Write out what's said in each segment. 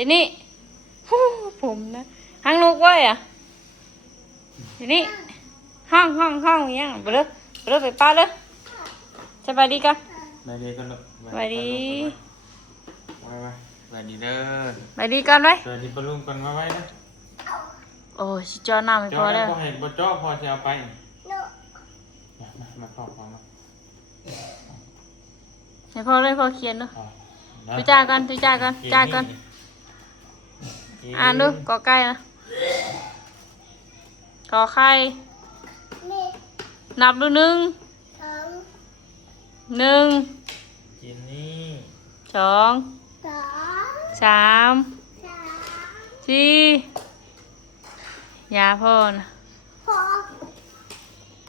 จนี่ฮู้ผมนะห้างลูกไว้อะเจนี่ห้องอย่างเงี้ยไปเลยไปป้าเลยสบายดีกัน ไปดีกันลูก สบายดี ไปดีเด้อ สบายดีกันไว้ สวัสดีปลุงกันมาไว้นะ โอ้ยสิจอหน้าไม่พ จ้า อ แล้ แล้ว ว พอเห็นบ่จ้อพอจะเอาไปมาพอมา ให้พอเลยพอเขียนเนาะ นะ ตุจ้ากันอ่านดูกอไก่นะกอไข่นับดูหนึ่ง กินนี่ สองสามสี่ยาพ่อนะ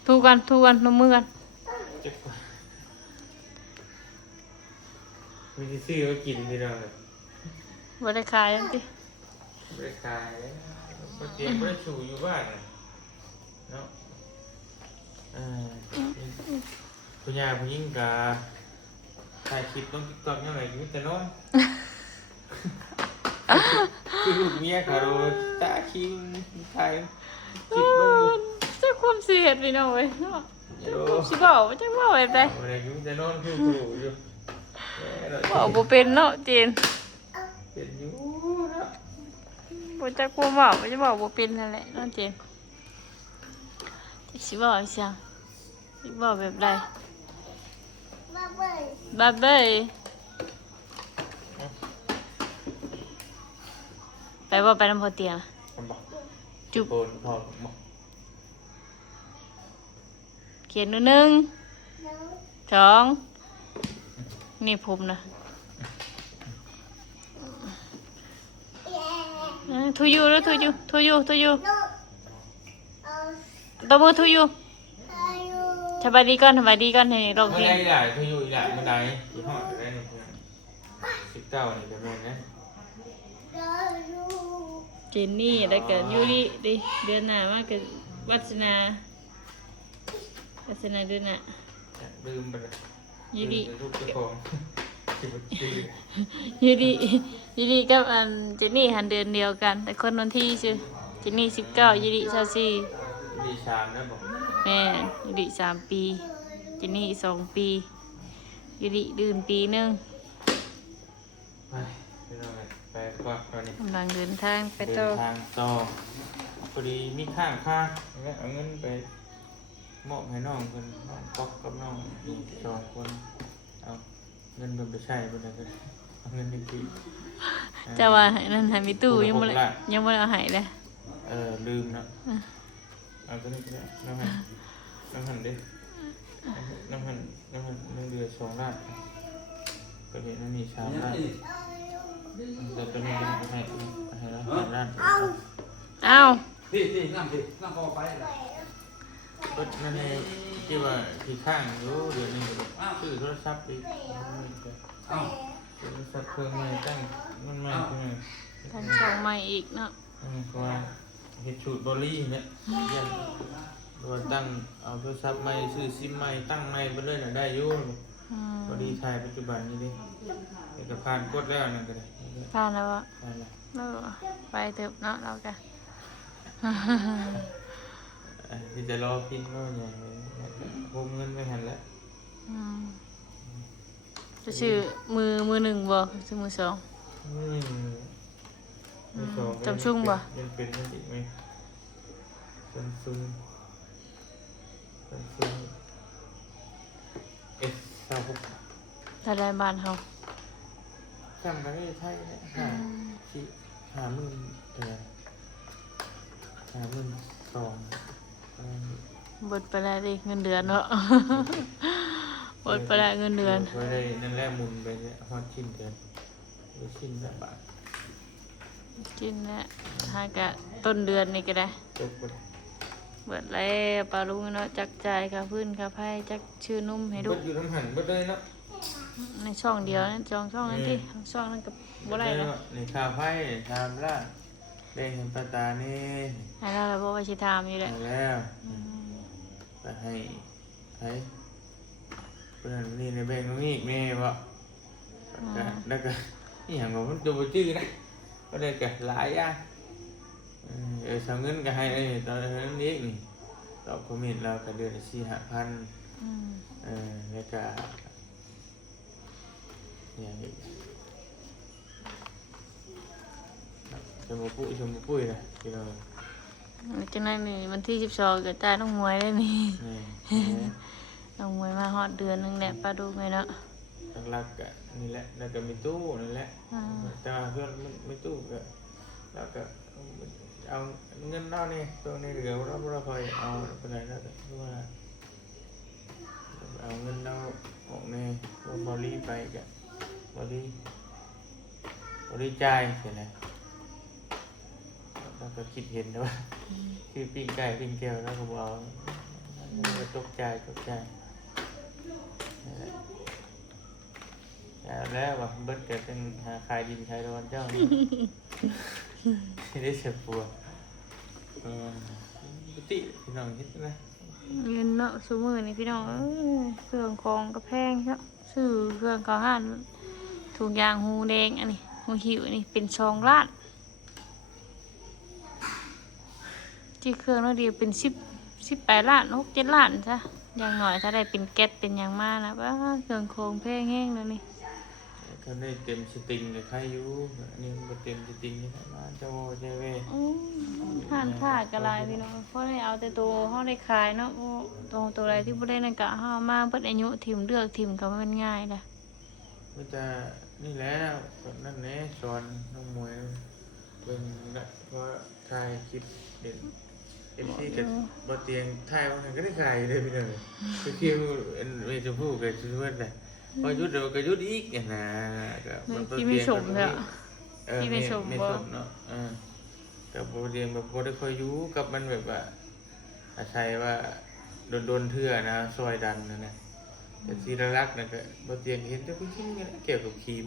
ทูกันนมมือกัน เจ็บมีที่ซื้อก็กินที่เราเลย บ่ได้ขายยังติ ไม่ได้ขายก็เตรียมไม่ได้ชูอยู่บ้านเนาะคุณยายคุณยิ่งกาถ่ายคลิปต้องติ๊กต็อกยังไงอยู่แต่นอนคือลูกเมียเขาเราตาคิมถ่ายคลิปลง เจ้าความเสียดพี่น้องเว้ยเนาะ อยู่ สิบอกว่าจังว่าแบบใด อะไรอยู่แต่นอนคือครูอยู่ บอกบ่เป็นเนาะจีน เป็นอยู่นะ บ่จักความบอกจะบอกบ่เป็นนั่นแหละเนาะจีนสิบอกอีสังสิบอกแบบใดบาเบ้ยไปบ่ไปนำพอเตียง ผมบอก จุ๊บ โกนพอบอก เขียนหนึ่งสองนี่ผมนะทูยูแล้วทูยูตบมือทูยูสบายดีก่อนให้ร้องเพ เมื่ ล อง ไรหลายเขาอยู่หลายเมื่อไรที่ห้องจะได้หนึ่งเพื่อน19นี่เป็นแม่นะ เจนนี่แล้วก็ยูริดิเดือนหน้ามากับวัฒนาเดือนหน้า ลืมไปเลย ยูริ ลูกเจ้าของที่บุตรี ยูริกับอันเจนนี่หันเดือนเดียวกันแต่คนวันที่ชื่อเจนนี่19ยูริ24 ดีชามนะบอก แม่ยูริ3 ปีเจนนี่2 ปียูริดื่นปีหนึง ไปไปนอนไปก่อนตอนนี้ กำลังเดินทางไป เดิ ต่อน ทางต่อพอดีมีค่าเอาเงินไปมอบให้น้องคนน้องป๊อกกับน้องอีก2 คนเอาเงินไปใช้ไปเลยเอาเงินไปกิน จะว่านั่นหายมีตู้ยังไม่ได้เอาใหายเลย ลืมนะเอาตัวนี้ก็ได้น้ำหันดิน้ำหันน้ำเดือด2 ล้านก็เห็นมันมี3 ล้านแต่ตัวนี้ให้แล้ว3 ล้าน อ้าว ที่นั่งพอไปเลย ก็นั่นเองที่ว่าที่ข้างอยู่เดือนนึงซื้อโทรศัพท์อีก เอ้า โทรศัพท์เครื่องใหม่ตั้งมันใหม่ใช่ไหม ทันสองใหม่อีกเนาะ เพราะว่าเฮ็ดชูดบอลลี่เนี่ยยันตัวตั้งเอาโทรศัพท์ใหม่ซื้อซิมใหม่ตั้งใหม่ไปเลยน่ะได้อยู่พอดีถ่ายปัจจุบันนี้ดิเอกสารกดแล้วนั่นก็ได้ ผ่านแล้วอะ ได้ละ ไปเถอะเนาะเรากัน ที่จะรอพินก็อย่างโฮมเงินไม่หันแล้ว จะชื่อมือหนึ่งบ่ชื่อมือสอง จำชุ่งบ่ ยังเป็นนั่นอีกไหมซัมซุงS26 ถ้าได้บ้านเฮา จำกันได้ไทยเนี่ย50,000แต่52,000 เบิดไปแล้วดิเงินเดือนเนาะ เบิดไปแล้วเงินเดือน ไปได้นั่นแหละมุนไปเนี่ยฮอดชิ้นเดือนหรือชิ้นละบาท กินแล้วหากะต้นเดือนนี่ก็ได้ จบไปเลย เบิดแล้วปลาลุงเนาะจักจ่ายค่าพื้นค่าไฟจักชื่อนุ่มให้ดู เบิดอยู่น้ำหันเบิดเลยเนาะ ในช่องเดียวนั่นช่องนั้นที่ช่องนั้นก็บ่ได้แล้ว ในข้าวไผ่ชามละได้เห็นปลาตานี่ ให้เราแล้วบ่ว่าสิถามอยู่แหละ ไปแล้วไปให้เพื่อนนี่ในแบงค์นี่แม่บอกแล้วก็นี่อย่างบอกมันดูจื้อนะ ก็เลยแกหลายอย่างสาวเงินก็ให้ตอนนั้นนี้นี่ตอบคอมเมนต์เราก็เดือนละ4-5,000แล้วก็อย่างนี้ชมปุ้ยนะพี่น้อง จังนั้นนี่วันที่12ก็จ่ายน้องมวยได้นี่ นี่ น้องมวยมาฮอดเดือนนึงแหละปลาดุกเลยเนาะ หลักๆก็นี่แหละแล้วก็มีตู้นั่นแหละแต่เพื่อนไม่ตู้ก็แล้วก็เอาเงินนอกนี่ตัวนี้เหลือเราคอยเอาไปไหนแล้วก็ว่าเอาเงินนอกออกนี่บอลี่ไปกับบอลี่จ่ายเสร็จแล้วเราก็คิดเห็นนะว่าคือปิ้งไก่ปิ้งแก้วแล้วก็บอกตกใจแล้วว่าเบิดเกิดเป็นหาขายดินขายโดนเจ้าได้เสียปัวปกติพี่น้องคิดนะ เงินเนาะซุมื้อนี่พี่น้องเครื่องของก็แพงครับซื้อเครื่องเขาห้านถุงยางหูแดงอันนี้หูหิวอันนี้เป็น2 ล้านที่เครื่องเราเดียวเป็น18 ล้าน6-7 ล้านซะอย่างน้อยถ้าได้เป็นแก๊สเป็นอย่างมากนะว่าเครื่องโครงแพงแห้งแล้วนี่ เขาได้เต็มสติงกับใครอยู่อันนี้มันเต็มสติงนี่นะมาเจ้าเจ้าเว้ ท่านท่ากระไรพี่น้องเพราะได้เอาแต่ตัวเขาได้ขายเนาะตัวอะไรที่บ่ได้นั่นก็เฮามาเบิดอายุถิ่มเลือกถิ่มก็มันง่ายแหละ มันจะนี่แล้วนั่นแหละสอนน้องมวยเป็นนะเพราะถ่ายคลิปเด่นที่กับบเตียงถ่ายมันก็ได้ขายเลยพี่น้องคือคิวไม่จะพูดกับชุดว่าไงพอยุดเดี๋ยวก็ยุดอีกนะพี่ไม่ชมเลยพี่ไม่ชม ไม่ชมเนาะกับบเตียงแบบบได้คอยอยู่กับมันแบบว่าอาศัยว่าโดนเถื่อนะซอยดันนะแต่ซีรักนะก็บเตียงเห็นแต่ผู้ชิ้นเกี่ยวกับครีม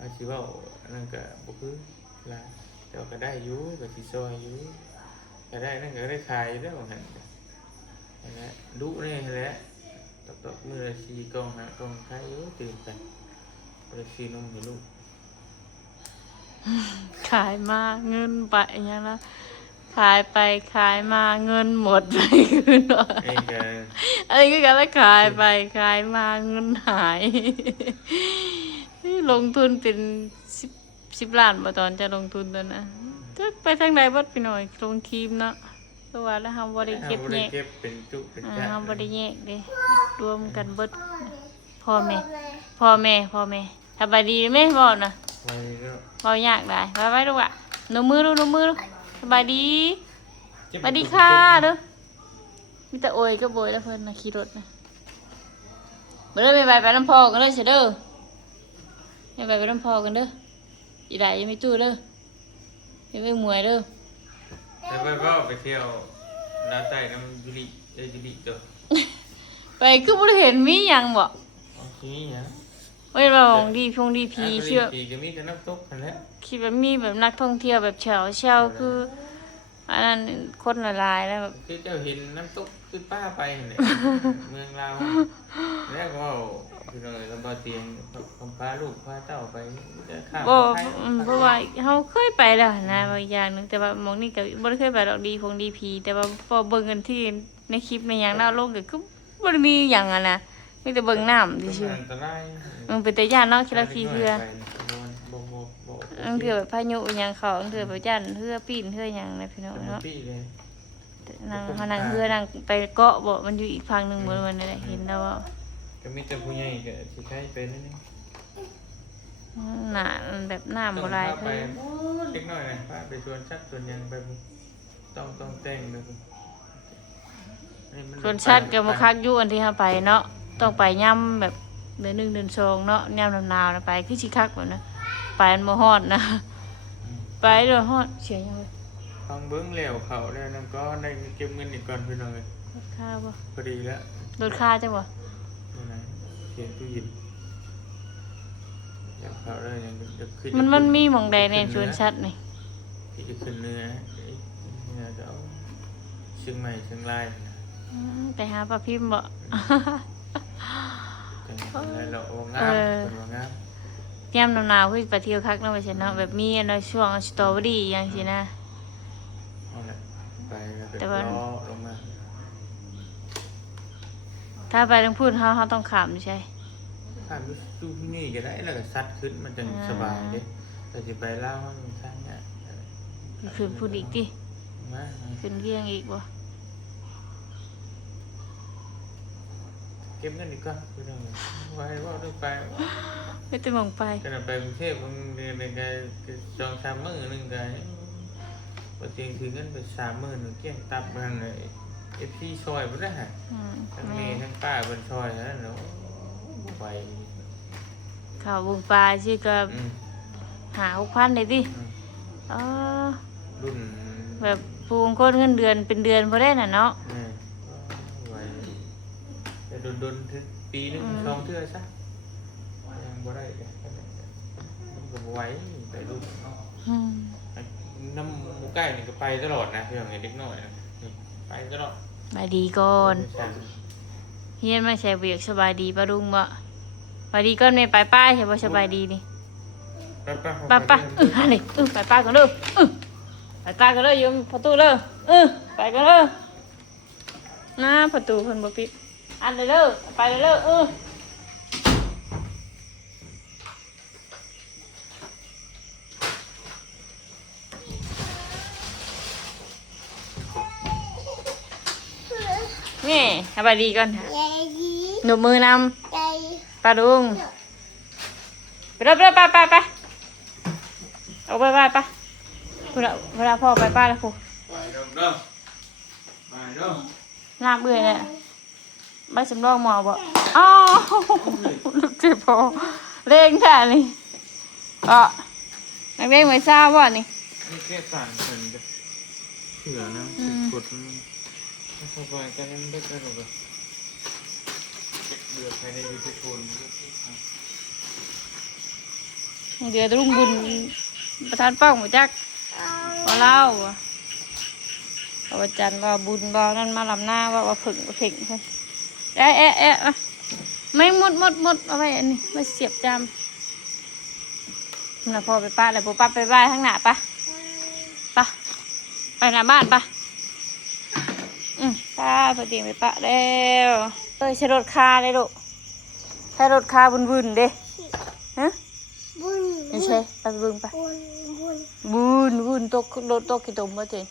อาชีพว่านั่นก็บุคือละแต่ก็ได้อยู่กับซีซอยอยู่ก็ได้นั่นก็ได้ขายได้บางแห่งนะดุนี่แหละตบมือ4 กล่อง5 กล่องขายอยู่ตื่นไปเลยซีนมให้ลูก ขายมาเงินไปอย่างละขายไปขายมาเงินหมดไปคือเนาะอะไรก็กันแล้วขายไปขายมาเงินหายลงทุนเป็น10 ล้านบ่ตอนจะลงทุนตอนนั้นจะไปทางใดบ่พี่น้อยลงครีมเนาะเพราะว่าแล้วเฮาบ่ได้เก็บแยกเป็นจุเป็นจ้า เฮาบ่ได้แยกเด้รวมกันเบิดพ่อแม่สบายดีไหมบ่น่ะ ไว้ก็ บ่ยากได้ไว้ลูกอ่ะนมมือลูกสบายดีสวัสดีค่ะเด้อมีแต่โอยก็โบยแล้วเพิ่นน่ะขี่รถน่ะบ่ได้ไปน้ำพอกันเด้อเสิเด้อไปน้ำพอกันเด้ออีได้ยังไม่ตู้เด้อยังไม่มวยเด้อ แล้วก็ไปเที่ยวน้าใต้น้ำยุริตัว ไปคือบ่ได้เห็นมีหยังบ่ นี่ฮะ เว้ยว่าของดีพีเชื่อ พีก็มีแต่น้ำตกนั่นแหละ คิดว่ามีแบบนักท่องเที่ยวแบบแถวคืออันนั้นคนละลายแล้วแบบ คือเจ้าเห็นน้ำตกคือป้าไปเนี่ยเมืองลาวแล้วก็พี่น้อยก็บ่เตียงพาลูกพาเต้าไปจะข้าม บ่ ไทย เพราะว่าเฮาเคยไปแล้วนะบางอย่างนึงแต่ว่าหมองนี่ก็บ่ได้เคยไปดอกดีพีแต่ว่าพอเบิ่งกันที่ในคลิปในหยังดาวลงก็คือบ่ได้มีหยังอ่ะนะมีแต่เบิ่งน้ำซื่อ อันตราย ๆมันเป็นตาย่านเนาะคิดละทีเทื่อ บ่ อันเทื่อแบบพายุหยังเข้าอันเทื่อแบบย่านเทื่อปีนเทื่อหยังนะพี่น้องเนาะ ปีเลย นั่งเฮานั่งเทื่อนั่งไปเกาะบ่มันอยู่อีกฝั่งหนึงบ่มันนั่นแหละเห็นแล้วว่า ก็มีแต่ผู้ใหญ่ก็สิใช้เป็นนี่ หนาแบบน้ำบ่ไหล ไป เพิ่น เล็กน้อยนะพาไปชวนชักชวนยังไปต้องแต่งเลย ส่วนชัดก็บ่คักอยู่อันที่เฮาไปเนาะต้องไปย่ำแบบเดือน1เดือน2เนาะย่ำหนาวๆนะไปคือสิคักแบบนะไปมันบ่ฮอดนะไปเด้อฮอดเสียยังเลย ฟังเบิ้งแล้วเขาแล้วนั่นก็ได้เก็บเงินอีกก่อนพี่น้องเลย รถค่าบ่ พอดีแล้ว รถค่าจังบ่ นี่นะเขียนตู้ยินอยากเขาได้ยังจะขึ้น มันมีหม่องใดในสวนสัตว์นี่ ที่จะขึ้นเนื้อนี่นะจะเอาเชียงใหม่เชียงราย ไปหาปลาพิมพ์บ่ จังไรเราโอ้งามเป็นว่างาม ยามหนาวๆคือไปเที่ยวคักเนาะว่าซั่นเนาะแบบมีอันช่วงสตรอเบอรี่อหย่างซี่นะ นั่นแหละไปแล้ว แต่ ก็ ว่า ล้อลงมา ถ้าไปทางพูดเฮาต้องขามใช่ ถ้าไปดูที่นี่ก็ได้แล้วก็ซัดขึ้นมันจะสบายเด้แต่จะไปเล่าให้มันสั้นเนี่ย ขึ้นพูดอีกติ มา ขึ้นเวียงอีกบ่ เก็บเงินดีกว่าไปทางไหนไว้ว่าต้องไป ไม่ต้องมองไป ขณะไปกรุงเทพมันเป็นการจอง3 มื้อนึงกันปกติคือเงินไป3 มื้อนึงเกี่ยงตับกันเลยFCซอยบ่ได้ฮะ อืม ทั้ง แม่ เมย์ทั้งป้าบนซอยนั่นเนาะไป ข่าววงปลาชื่อก็ อืม หา6,000ได้ติ อืม เออ รุ่น แบบผู้บางคนเงินเดือนเป็นเดือนบ่ได้น่ะเนาะ นี่ไว้จะโดนถึงปีนึง2 เทื่อซะยังบ่ได้เลยมันก็บ่ไหวไปรุ่น อืม น้ำหมูไก่นี่ก็ไปตลอดนะเพื่อนไงเด็กน้อยนะไปตลอด บายดีก่อน ใช่ เฮียนมาแชร์เวียกสบายดีปะลุงบ่สบายดีก่อนแม่ไปป้าใช่บ่สบายดีนี่ ป้าหานี่ไปป้าก่อนเด้อไปป้าก่อนเด้ออยู่ประตูเด้อไปกันเด้อนะประตูเพิ่นบ่ปิดอันเด้อไปเด้อนี่สบายดีก่อนหนูมือนำป้าลุงไปเด้อไปเอาไปเวลาพ่อไปป้าแล้วครู ไปเด้อไปเด้อ ลาบเบื่อเนี่ยใบสำรองหมอบอกอ้าวลูกเจ็บพอเร่งแค่นี้ก็นักเร่งไว้ทราบว่านี่ นี่แค่ต่างกันจะเสือนะกดมันสบายกันยังได้กันหรอกเดือดภายในวิธีโคน เดือดรุ่งบุญประธานป้องหมูจักว่าเล่าว่าจันว่าบุญบ่นั่นมาลำหน้าว่าผึ่งเพ่งเพิ่นมาไม่หมดเอาไว้อันนี้ไม่เสียบจำน่ะพอไปป้าเลยป้าไปบ้านข้างหน้าปะไปหน้าบ้านปะป้าพอดีไปป้าแล้วใช้รถคาเลยลูกใช้รถคาบุญเด้ฮะไม่ใช่ไปบุญปะบุญตกรถตกกี่ตุ่มวะเจน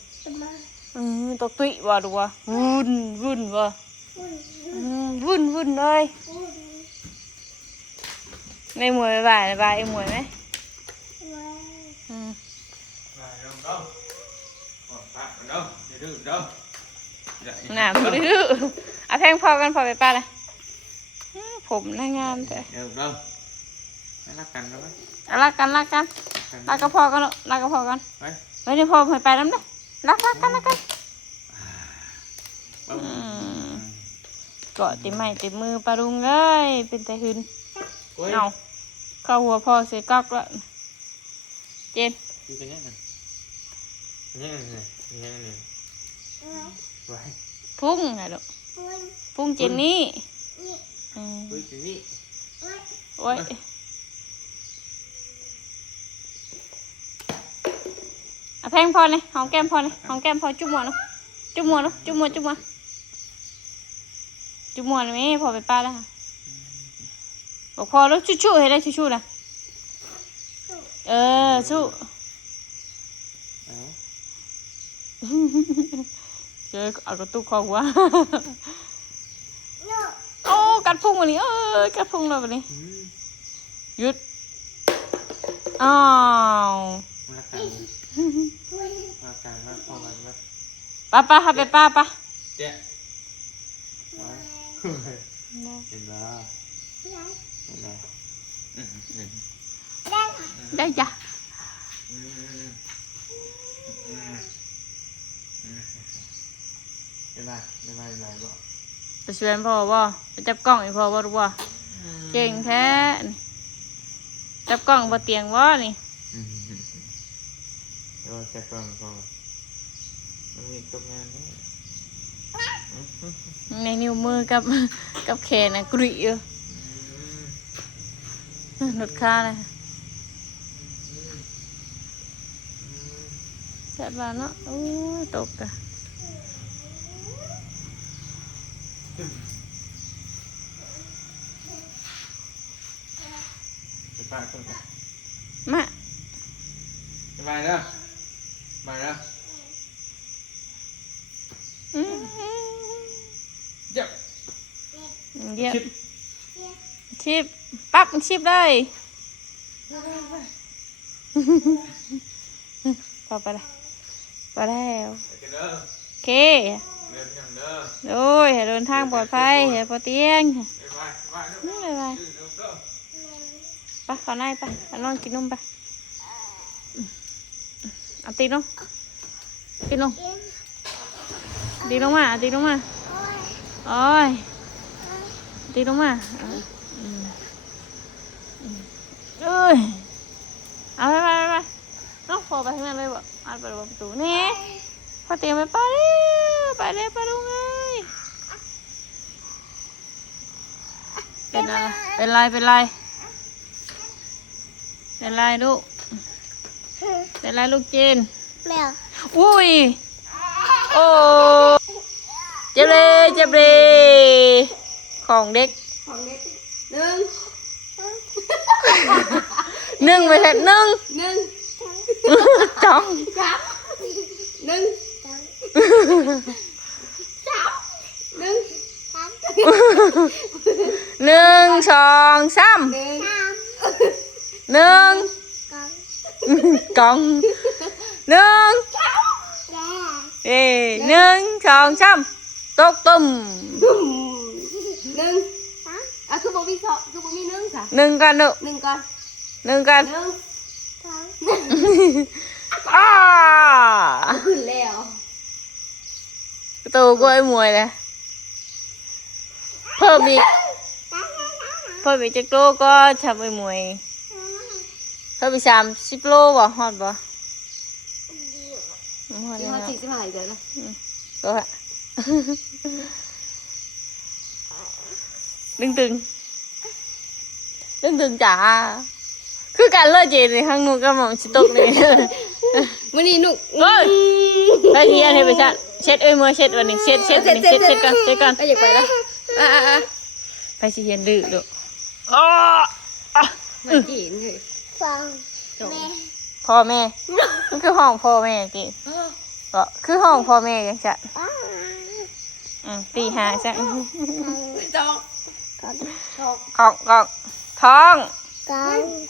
ตกตุ้ยว่ะดูว่ะบุญว่ะบุญเลยไม่มวยบายเอ็มมวยไหมหนาบุดื้อเอาแพงพอกันพอไปป้าเลยผมน่างามแต่ เดี๋ยวเด้อไม่รักกันแล้วไหม รักกันรักก็พอกันรักก็พอกัน ไป ไม่ได้พอไปน้ำได้รักกันเกาะติดไม้ติดมือปลาลุงเอ้ยเป็นแต่หืนเอาเข้าหัวพ่อเสียก๊อกแล้วเจน คือกันยังไงไว้ พุ่งไงลูกพุ่งเจนนี่ คุยสินี่ โอ้ยเอาแพงพอเลยหอมแก้มพอเลยหอมแก้มพอจุ๊บมัวเนาะจุ๊บมัวเลยไหมพอไปป้าแล้วบอกพอแล้วชู้ให้ได้ชู้นะสู้เจอเอากระตุกคอหัวโอ้กัดพุงวันนี้กัดพุงเลยวันนี้หยุดอ้าว รักกันพอกันไหม ป้าไปป้า เจ๊เห็นแล้วได้จ้ะได้บ่ จะชวนพ่อว่าจะจับกล้องอีกพ่อว่ารู้ว่าเก่งแท้จับกล้องบนเตียงว่านี่ rồi sẽ cònมีตกงานนี่ ในนิ้วมือกับแขนนะกรีอยู่หนุดค่าเลย จัดบานเนาะโอ้ยตกอะ ไปป้าคนกัน มา ไปเด้อไปเด้อ อืม เจ็บ เยี่ยม ชิบ ชิบปั๊บมันชิบเลยพอไปเลยไปแล้ว ไปกันเด้อ โอเค เดินกันเด้อ โอ้ยให้เดินทางปลอดภัยให้พอเตียง ไปไปเด้อ นี่ไปไป เด้อ ไปขอในไปเอานอนกินนมไปเอาตีลงตีลงตีลงมาตีลงมาโอ้ยตีลงมาเอ้ยเอาไปน้องพอไปข้างหน้าเลยบ่อัดไปเลยประตูนี่พอเตรียมไปเลยไปดูไงเป็นอะไรเป็นไรเป็นไรลูกเป็นไรลูกจีนอุ้ยโอ้เจ็บเลยของเด็ก หนึ่ง หนึ่งไม่ใช่หนึ่ง หนึ่ง จ้อง สามหนึ่งสามหนึ่ง หนึ่งสองสาม หนึ่ง หนึ่งกล่องหนึ่งหนึ่งสองสามตกตุ่ม หนึ่งอ่ะคือบ่มีสองคือบ่มีหนึ่งค่ะ หนึ่งกันลูก หนึ่งก่อน หนึ่งกัน หนึ่ง อ้า ขึ้นแล้ว ตัวก็ไอ้มวยเลยเพิ่มอีกจากโลก็ทำไอ้มวยเพิ่มอีก30 โลบ่ฮอดบ่ฮอด ยี่ แล้ว ห้อสี่สิบห้าอีกแล้วนะ ก็ฮะตึงจ๋าคือการเลิกเจนในข้างนู้นก็มองชิตกเลย วันนี้หนุก เฮ้ยไปเฮียนให้ไปชัดเช็ดมือเช็ดวันนี้เช็ดวันนี้เช็ดก่อน ไปอยากไปแล้วอ่ะ ไปสิเฮียนดื้อลูกอ๋อ มันกินเลย พ่อแม่มันคือห้องพ่อแม่กี่ก็คือห้องพ่อแม่ยังจะตีหาซะ จอก ของท้อง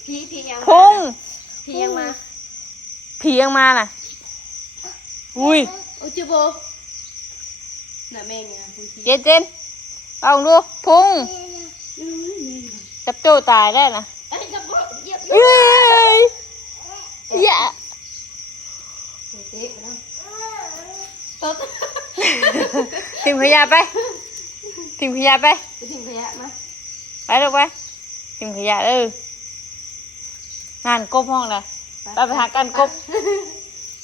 พี่ยัง พุง พี่ยังมา ผียังมาน่ะอุ้ย โอ้จิโบน่ะแม่เนี่ยคุณพี่ เจนลองดูพุงจับโจ้ตายได้นะ ไอ้จับบ่เหยียบ เฮ้ยอย่า เตะไปแล้วตบ ทิ้งขยะไปทิ้งขยะไป ไปทิ้งขยะมา ไปลูกไปทิ้งขยะงานกบห้องเลยไปหากันกบ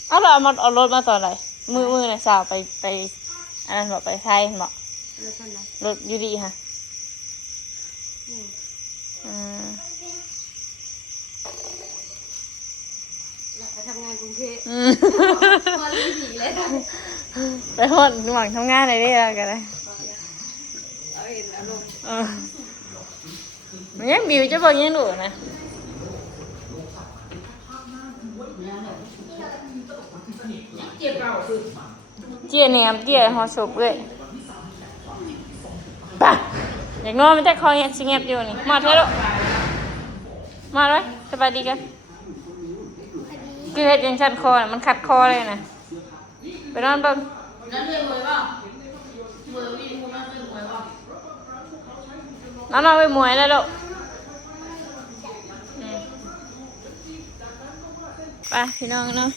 เอาเราเอารถมาตอนไหนมือน่ะสาวไปอันนั้นบอกไปไทยบอก แล้วกันนะ รถอยู่ดีฮะอืม ไปทำงานกรุงเทพ อืม มาลีผีเลย ไปหดหวังทำงานอะไรได้แล้วกันเลย เอาเห็นอารมณ์ มันยังบิวจะบอกยังดูนะเจี๊ยแหนมเจี๊ยหอศพเลยป่ะอยากนอนมันจะคอยสิเงียบอยู่นี่มาเถอะลูกมาเลยสบายดีกันคือเห็ดยังชันคอน่ะมันขัดคอเลยนะไปนอนเบิ่งนอนไปมวยแล้วลูกไปพี่น้องเนาะ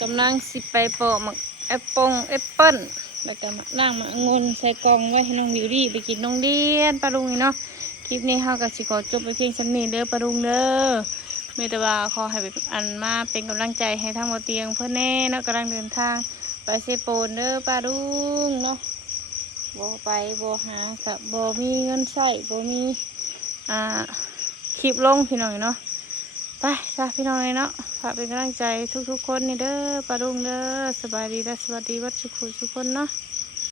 กำลังสิไปปอกมักแอปเปิ้ลแล้วก็มาล่างมางนใส่กล่องไว้ให้น้องวิวดี้ไปกินน้องเดียนปลาลุงนี่เนาะคลิปนี้เฮาก็สิขอจบไปเพียงชั้นนี้เด้อปลาลุงเด้อมีแต่ว่าขอให้อันมาเป็นกำลังใจให้ทั้งหมดเตียงเพื่อนแน่เนาะกำลังเดินทางไปเซโปนเด้อปลาลุงเนาะบ่ไปบ่หากับบ่มีเงินใช้บ่มีคลิปลงพี่น้องเนาะ ไปจ้าพี่น้องเลยเนาะฝากเป็นกำลังใจทุกๆคนนี่เด้อปารุงเด้อสบายดีและสวัสดีวัดสุขุทุกคนเนาะ